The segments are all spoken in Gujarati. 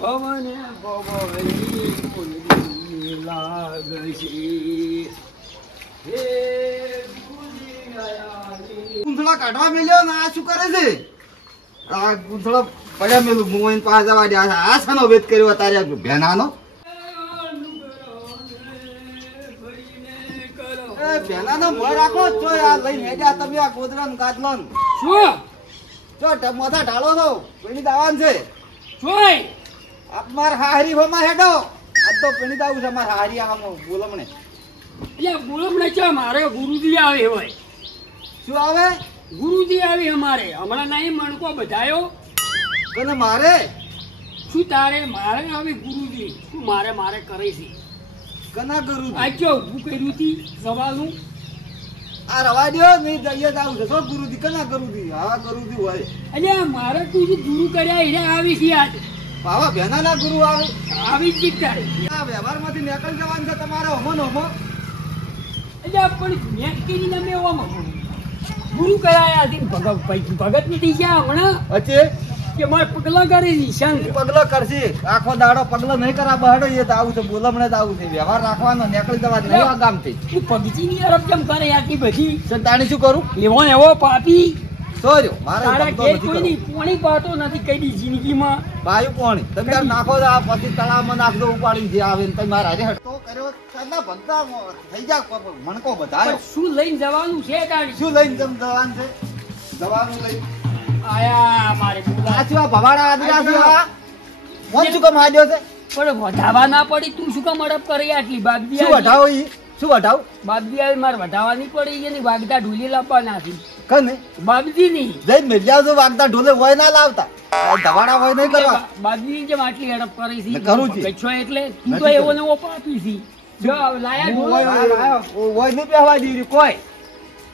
ભવને ભવની કુંડી લાગશી હે ગુંથળા કાઢવા મેલ્યો ને આ શું કરે છે? આ ગુંથળો પડ્યા મેલું મોઈન પાસે જવા દે. આ શાનો વેદ કર્યો તારે ભેનાનો? એ ભેનાનો મોં રાખો છો આ લઈને હેડ્યા તમે આ ગોદરાન કાદલોન. શું જો મોઢા ઢાળો છો પીણી દાવાન છે. જોઈ આપ માર હાહરી હોમાં હેડો. આજ તો પીણી દાવું છે માર હાહરી આમાં બોલમણે. એટલે બોલમણે છે મારે ગુરુજી આવે હોય. શું આવે? ગુરુજી આવી અમારે હમણાં નહીં મણકો બધાયો કને મારે? શું તારે મારે આવે ગુરુજી શું મારે મારે કરે છે? કના કરું? આ ક્યાં ઊભું કર્યું હતી સવાલનું? આ રવા દ્યો નહીં જઈએ જાવું છે. શું ગુરુજી કના ગુરુજી? હા ગુરુજી હોય. એટલે મારે તું જે ગુરુ કર્યા એને આવી છે આજ બાવા ભેનાના ગુરુ આવે આવી જ તારે. આ વ્યવહારમાંથી નીકળી જવાનું છે તમારે હોમો ને હોમો. એટલે પણ મેં કીધી તમે એવામાં ગુરુ કરાયા હતી ભગત નથી ગયા હમણાં અચે કે મારે પગલા કરી દી શંખ પગલો કરશે આખો દાડો પગલો નહીં કરા બહાડો એ તો આવું છે બોલમણે જ આવું છે વ્યવહાર રાખવાનો નીકળી જવા દે આ ગામથી. તું પગજીની અરબ કેમ કરે આટલી બધી? સંતાણી શું કરું? એવો એવો પાપી સોર્યો મારે તારા ધંધો ઘેર નથી કોઈની કરવો. પોણી પાતો નથી કઈ જિંદગીમાં. બાયું પોણી તમે તાર નાખો તો આ પછી તળાવમાં નાખજો ઉપાડી જે આવે ને તમે મારા હારે હટતો કર્યો તને ભગતા થઈ જા મણકો બધાયો. શું લઈને જવાનું છે તારી? શું લઈને તમે જવાનું છે? જવાનું લઈ આયા મારે બોલા આ શું આ ભવાડા આદરા છે આ? મોન શું કામ આડ્યો છે? પણ વધાવા ના પડી તું શું કામ અડપ કરી આટલી બાગદી શું વઢાવો ઈ? શું વઢાવ? બાબદી આવી મારે વધાવાની પડી એની વાગદા ઢોલી લાવવાના હતી કને બાબજી ની જઈ મેલ્યા જો વાગતા ઢોલે હોય ના લાવતા આ ધવાડા હોય નહીં કરવા. બાબજી જેમ આટલી અડપ કરી ને કરું છું. છે એટલે તું નથી તો એવો કરું. ને એવો પાપી છી. જો લાયા ઢોલો હોય નહીં બેહવા દીધી કોઈ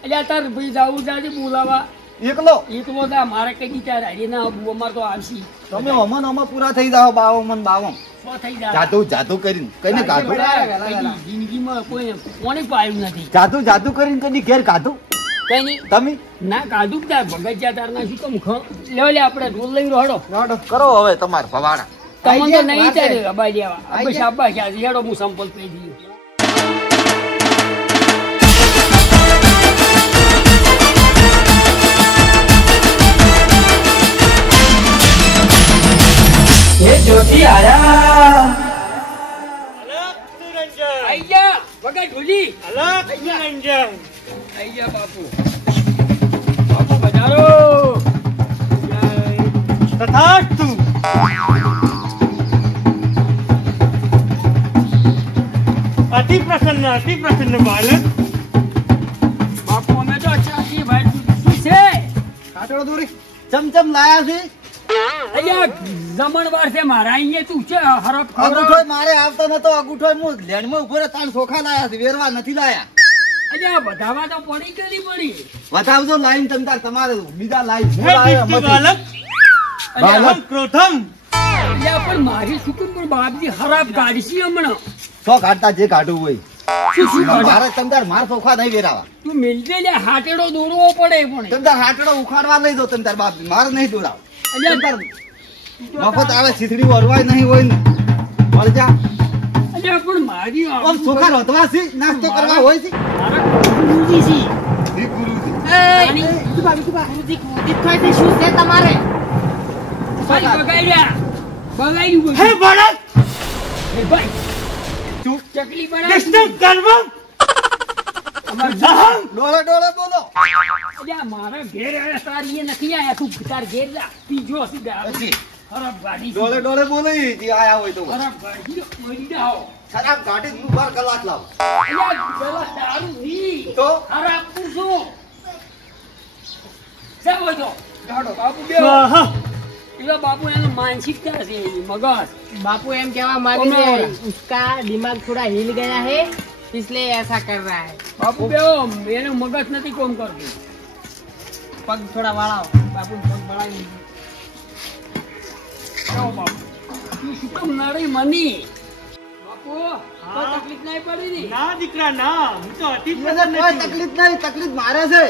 એટલે તાર ભાઈ જાવું જાજે બોલાવા એકલો. એકલો તા મારે કઈ દીધા રાડી ના આબુ અમાર તો આવશી તમે અમન અમ પૂરા થઈ જાઓ બાવો મન બાવમ સો થઈ જાય જાદુ જાદુ કરીને કઈને કાઢું જિંદગીમાં કોઈ કોને પાયું નથી જાદુ જાદુ કરીને કદી ઘેર કાઢું કઈ નહીં તમે ના કાઢું તાર ભગત જા તાર ના શું કમ લે આપણે ઢોલ લઈને રડો રાડો કરો હવે તમાર ભવાડા. તમને તો નહીં તારે અબાઈ દેવા બસ આબા ક્યાં હેડો હું સંપલ પી દઉં. એ જ્યોતિ આયા આઈ જા વગા ઢોલી આઈ જા બાપુ બાપુ બજારો તથાસ્તુ. અતિ પ્રસન્ન બાલક. બાપુ અમે તો ચાકી ભાઈ શું છે કાટડો દોરી ચમચમ લાયા છે. અહીંયા જમણવાર છે મારા અહીંયા તું છે હરફ અંગૂઠોય મારે આવતો નતો અંગૂઠોય હું લેણમાં ઉભો રહે તાણ ચોખા લાયા છે વેરવા નથી લાયા. અહીંયા બધામાં તો પડી કરી પડી વધાવજો લાઈન તમ તાર તમારે બીજા લાઈન હે દીપ્તિ બાલક. અહમ ક્રોધમ. અહીંયા પણ મારી સુકુન પણ બાપજી હરાબ કાઢશી હમણાં સો કાઢતા જે કાઢવું હોય શું શું કાઢા? મારે તમ તાર માર ચોખા નહીં વેરાવા. તું મિલજે લે હાટેડો દોરવો પડે પણ તમ તાર હાટડો ઉખાડવા લઈ દો તમ તાર બાપ મારે નહીં દોરાવ. તમ તાર મફત આવે સીધડી વરવાય નહીં હોય ને મળજા અહીંયા પણ મારી આમ ચોખા રોતવા છે નાસ્તો કરવા હોય છે. મારા ગુરુજી છે ઈ ગુરુજી શું છે તમારે ભાઈ બગાડ્યા બગાડ્યું હે બાળક. એ ભાઈ તું ચકલી બનાવી કૃષ્ણ કર્મ. અહમ. ડોલે ડોલે બોલો. અલ્યા મારા ઘેર આવ્યા તારી એ નથી આયા તું તાર ઘેર જા પીજો સીધા પછી ખરાબ ગાડી ડોલે ડોલે બોલો ઈ જે આયા હોય તો ખરાબ ગાડી મરી જાઓ ખરાબ ગાડી હું બાર કલાક લાવ. અલ્યા પેલા દારૂ ની તો ખરાબ પૂછો સા હોય તો ગાડો બાપુ બે સ્વાહા. પેલા બાપુ એનો માનસિકતા છે મગજ बापू एम कहवा मांगे कौन है? उसका दिमाग थोड़ा हिल गया है इसलिए ऐसा कर रहा है. બાપુ બે એનું મગજ નથી કોમ કરતું पग थोड़ा वाળાઓ. बापू पग बढ़ाई. આવો બાપુ તું શું કામ નડી મની બાપુ બાપુ કોઈ તકલીફ નહીં પડી ને? ના દીકરા ના, હું તો અતિ એને કોઈ તકલીફ નહીં, તકલીફ મારે છે.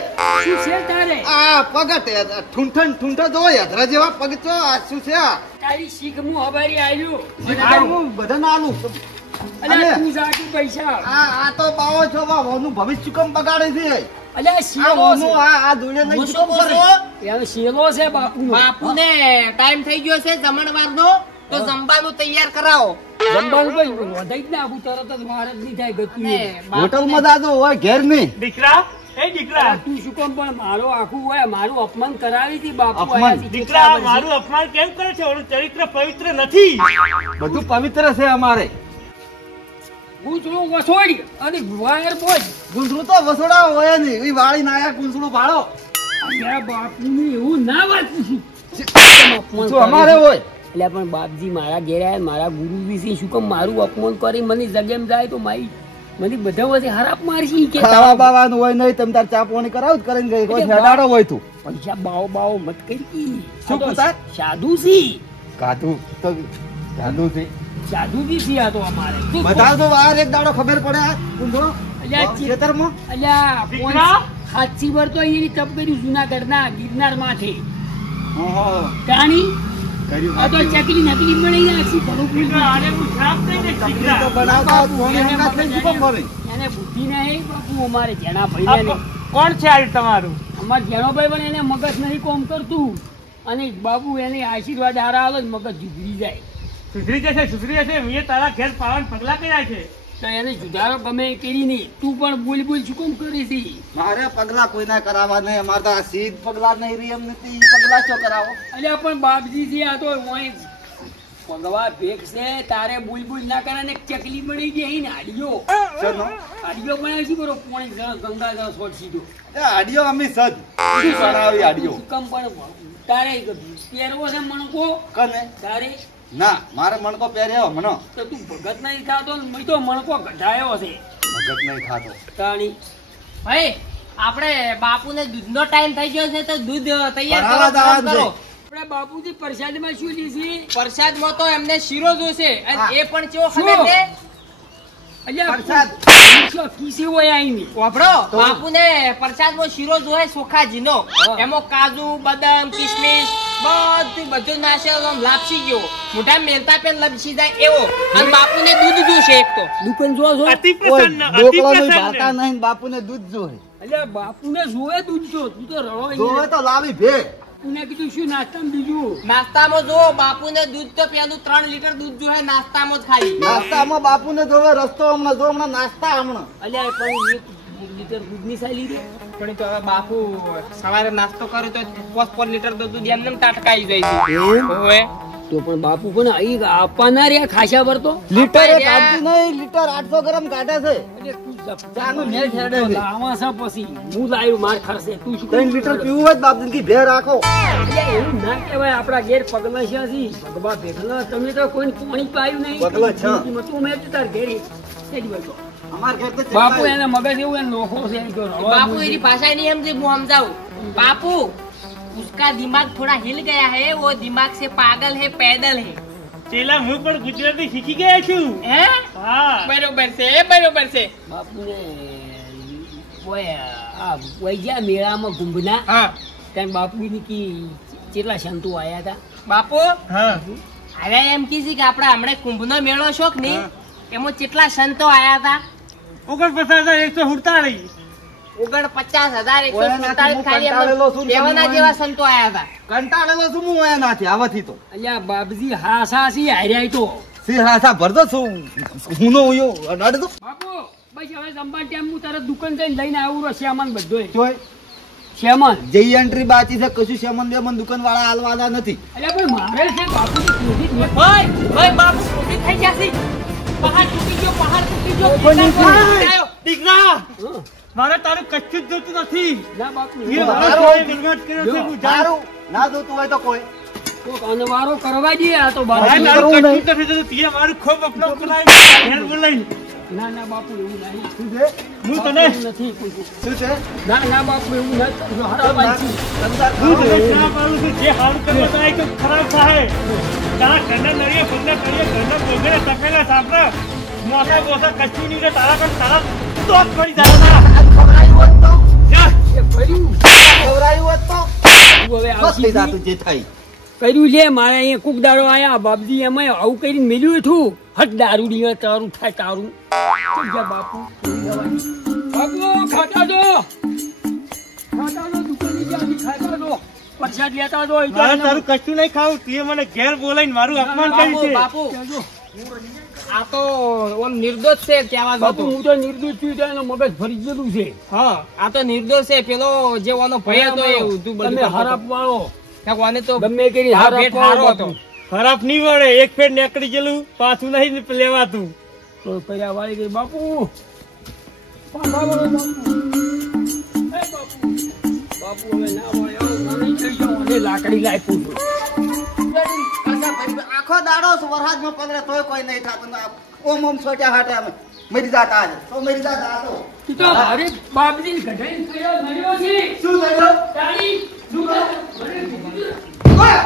શું છે તારે? આ પગ ઠૂંઠો જો યાત્રા જેવા પગ તો આ શું છે આ? તારી શીખ હું હવારી આવ્યું. આ હું બધાને આલું. અલ્યા તું જાતું પૈસા. આ તો બાવો છો વાનું ભવિષ્ય કેમ બગાડે છે? અલ્યા આ શીલો વાનું છે. આ દોડે નહીં હું શું શું કરે? બોલું? એનો શીલો છે બાપુનો. બાપુને ટાઈમ થઈ ગયો છે જમણવારનો, તો જમવાનું તૈયાર કરાવો. જમવાનું કઈ વધાઈ જ ને આવું તરત જ વાર જ નહીં થાય ગતું ને એ. હોટલમાં જાજો હોય ઘેર નહીં. દીકરા, એ દીકરા, તું શું કામ પણ મારો આખું હોય મારું અપમાન કરાવી હતી બાપુ અપમાન? આયા છે. દીકરા મારું અપમાન કેમ કરે છે? ઓનું ચરિત્ર પવિત્ર નથી. બધું પવિત્ર છે અમારે. ગુંચડું વસોડી અને વાયર બોજ. ગુંસડું તો વસોડા હોય નહીં. એવી વાળી નાયા ગુંસડું ભાડો. અલ્યા બાપુને એવું ના વાત પૂછ્યું. શું અમારે હોય? એટલે પણ બાપજી મારા ઘેર આયા ને મારા ગુરુજી છે શું કામ મારું અપમાન કરી મને જગેમ જાય તો મારી મને બધા વચ્ચે હરાપ મારશી કે ખાવા બાવાનું હોય નહીં. તમે તાર ચા પાણી કરાવ કરીને ગઈ કોઈ હેડાડો હોય તું. પૈસા બાવો મત કરી. શું પૂછા? સાધુ સી કાધું તો કાધું છે. સાધુજી સી આ તો અમારે બધા તો વાર એક દાડો ખબર પડે આ ગુંસડો અલ્યા ખેતરમાં. અલ્યા દીકરા? હાથસી વાર તો અહીંની તપ કર્યું જુનાગઢના ગિરનાર માંથી ઓહો, તાણી કર્યું આ તો ચકલી નકલી બનાવી નાખી ઘણું ભૂલ દીકરા, આને હું શ્રાપ દઈ દઈશ, તકલીફ દીકરા. તો બનાવતા હોત, ફોને હંગાત લઈને શું કામ ફરે? એને બુદ્ધિ નહીં બાપુ અમારે જેના ભાઈ આ કોણ છે આ તમારું? અમારે જેનો ભાઈ પણ એને મગજ નહીં કોમ કરતું અને બાપુ એને આશીર્વાદ હારા આલો જ મગજ જુગરી જાય સુધરી જશે, સુધરી જશે. મેં તારા ઘેર પાવન પગલા કર્યા છે. તો એને સુધારો ગમે એ કરી નહીં. તું પણ બોલ શું કોમ કરી હતી? મારે પગલા કોઈના કરાવવા નહીં. અમારે તો આ સીધ પગલા નહીં રહી એમ નથી. ઈ પગલા શું કરાવો? અલ્યા પણ બાપજી છે આ તો ઓય ભગવા ભેગ છે તારે બોલ ના કરે ને ચકલી બની ગઈ ને હાડીઓ શેનો? હાડીઓ બનાવી છે બરો પોણી ગંગા જળ છોડ સીધો એ આડિયો અમે સદ શું બનાવી આડિયો? કમ પણ તારે પહેરવો છે મણકો કને? તારે ના મારે મણકો પહેર્યો મનો. તો તું ભગત નહીં થતો ને મેં તો મણકો કઢાયો છે મગજ નહીં ખાતો. તાણી ભાઈ આપણે બાપુને દૂધનો ટાઈમ થઈ ગયો છે તો દૂધ તૈયાર ભરાવા જવાનું છે. કરો. આપણે બાપુજી પ્રસાદમાં શું લીધી? પ્રસાદમાં તો એમને શીરો જોશે અને હા. એ પણ કેવો શું? ખબર છે? અલ્યા પ્રસાદ. શું કીસી હોય આઈની વાપરો બાપુને પ્રસાદમાં શીરો જોહે સોખાજીનો. હા. એમાં કાજુ બદામ કિશમિશ બધું નાખેલું આમ લાપસી ગયો મોઢા મેલતા પેન લપસી જાય એવો અને બાપુને દૂધ જોશે એક તો. દુકાન જો છો અતિ કોઈ પ્રસન્ન, અતિ ઢોકળાનું ભાતા પ્રસન્ન. નહીં. બાપુને દૂધ જોહે. અલ્યા બાપુને જોવે દૂધ તો તું તો રળો જોવે તો લાવી ભે. બાપુને કીધું શું નાસ્તામાં બીજું નાસ્તામાં જો બાપુને દૂધ તો પેલું 3 લીટર દૂધ જોહે નાસ્તામાં જ ખાલી. નાસ્તામાં બાપુને જોવે. રસ્તો હમણાં જો હમણાં નાસ્તા હમણાં. અલ્યા પણ એક લીટર દૂધની સાલી દે પણ તો હવે બાપુ સવારે નાસ્તો કરે તો 5 લીટર તો દૂધ એમને ટાટકાઈ જાય છે. ઓવે. તો પણ બાપુ પણ અહીં આપવાના રહ્યા ખાસા ભરતો લીટર એક અપાય કાઢતી નહીં. લીટર 800 ગ્રામ કાઢે છે. ચાનું મેળ ઠેરડે છે. લાવા છે પછી હું લાવ્યું માર ખર્ચે તું શું 3 લીટર પીવું હોય તો બાપ દીકરી ભે રાખો. અલ્યા એવું ના કહેવાય આપણા ઘેર પગલા છે હજી. ભગવા ભેગલા તમે તો કોઈ પાણી પાયું નહીં પગલા છે. તું મેં તો તાર ઘેર તેડી વળતો. અમાર ઘર તો બાપુ ચેતનાય. એને મગજ એવું એને નોખો છે તો રવા बापू દૂધ. मेरी भाषा नहीं समझे वो समझाओ बापू उसका दिमाग थोड़ा हिल गया है वो दिमाग से पागल है पैदल है ચેલા, હું પણ ગુજરાતી શીખી ગયા છું. हैं હા. बरोबर से બાપુને ઓય આ વૈજા મેળામાં ગુંભના हाँ ત્યાં બાપુની કી કેટલા સંતો આયા હતા बापू હા. હવે એમ કીધી કે આપણે હમણાં કુંભનો મેળો શોખ ને એમાં કેટલા સંતો આયા હતા 49,147. 49,147 હું ખાલી કંટાળેલો છું ને દેવાના તમે જેવા સંતો આયા હતા. કંટાળેલો છું હું એનાથી આવાથી તો. અલ્યા બાપજી હાસી હાર્યા તો સી હા સા ભરતો છું. હુંનો ઉયો અડાડ દો. બાપુ બસ હવે જમવા ટાઈમ હું તરત દુકાન જઈને લઈને આવું રહ્યો શ્યામન બધોય જોય શ્યામન જઈ એન્ટ્રી બાકી છે. કશું શેમન બેમન દુકાન વાળા હાલવાના નથી. અલ્યા પણ મારે છે બાપુની ક્રોધિત મેં- ઓય બાપુ ઊભી થઈ ગયા છે. પહાડ તૂટી ગયો પહાડ તૂટી ગયો કોઈ નથી. આવ્યો. દીકરા, હં. મારે તારું કશું જ જોતું નથી. ના બાપુ એ એવું મારા મારો જોડે બરબાદ કર્યો છે. હું જાઉં. સારું ના જોતું હોય તો કોઈ. કોક અનવારો કરવા દે આ તો મારે બાપુ તારું કરવું કશું જ નથી જોતું. તે મારું ખૂબ અપલોડ કરાવી ઘેર બોલાવી. ના ના બાપુ એવું નહીં શું છે? હું બાપુ તને એવું નથી કોઈ. શું છે? ના ના બાપુ એવું નથી જો હરાવાય છે. સંસાર હું કરો. તને ના પાડું છું. જે હાલ કરવો થાય તો ખરાબ થાય. તારા ઘરના નળિયે પગલા કરીએ ઘરના પગલે તપેલા સાપરા મોટા મોટા કશું નહીં રે તારા પણ તારા દોત પડી જાય ખવડાયું હોત તો જા એ ભર્યું ખવડાયું હોત તો હવે બસ થઈ આવતી જાતું જે થાય કર્યું લે મારે અહીંયા કુક દાડો આયા બાપજી એમાં આવું કરીને મેલ્યું હતું હટ દારૂડી તારું થાય તારું જા બાપુ બાપુ ખાતા દો દુકાને જાની ખાતા દો પ્રસાદ લેતા દો મારે તારું કશું નહીં ખાવું તું મને ઘેર બોલાઈને મારું અપમાન કર્યું છે બાપુ આ તો ઓમ નિર્દોષ છે કહેવા બાપુ જતો હું તો નિર્દોષ છું તો એનું મગજ ફરી ગયેલું છે હા આ તો નિર્દોષ છે પેલો જે ઓનો ભય હતો એ ઊંધું બધું તમે કરતો હાર હતો. આપવાળો ઓને તો ગમે કરી હાર આ ભેટ આપવાળો હારો હતો. ખરાબ નહીં વળે એક ફેર નીકળી ગયેલું પાછું નહીં લેવાતું તો કર્યા વાળી ગઈ બાપુ પાછા વળો બાપુ એ બાપુ બાપુ હવે ના વળે નહીં થઈ જાઓ અને લાકડી લાયપું છું આખો દાડો વરસાદમાં પગડે તોય કોઈ નહીં થતું ઓમ ઓમ છોટ્યા હાટે અમે મરી જાતા આજે તો મરી જાતા આ તો તું તો મારી બાપની ગઢાઈ કર્યો મર્યો છે શું થયું તારી દુકાન ઓય!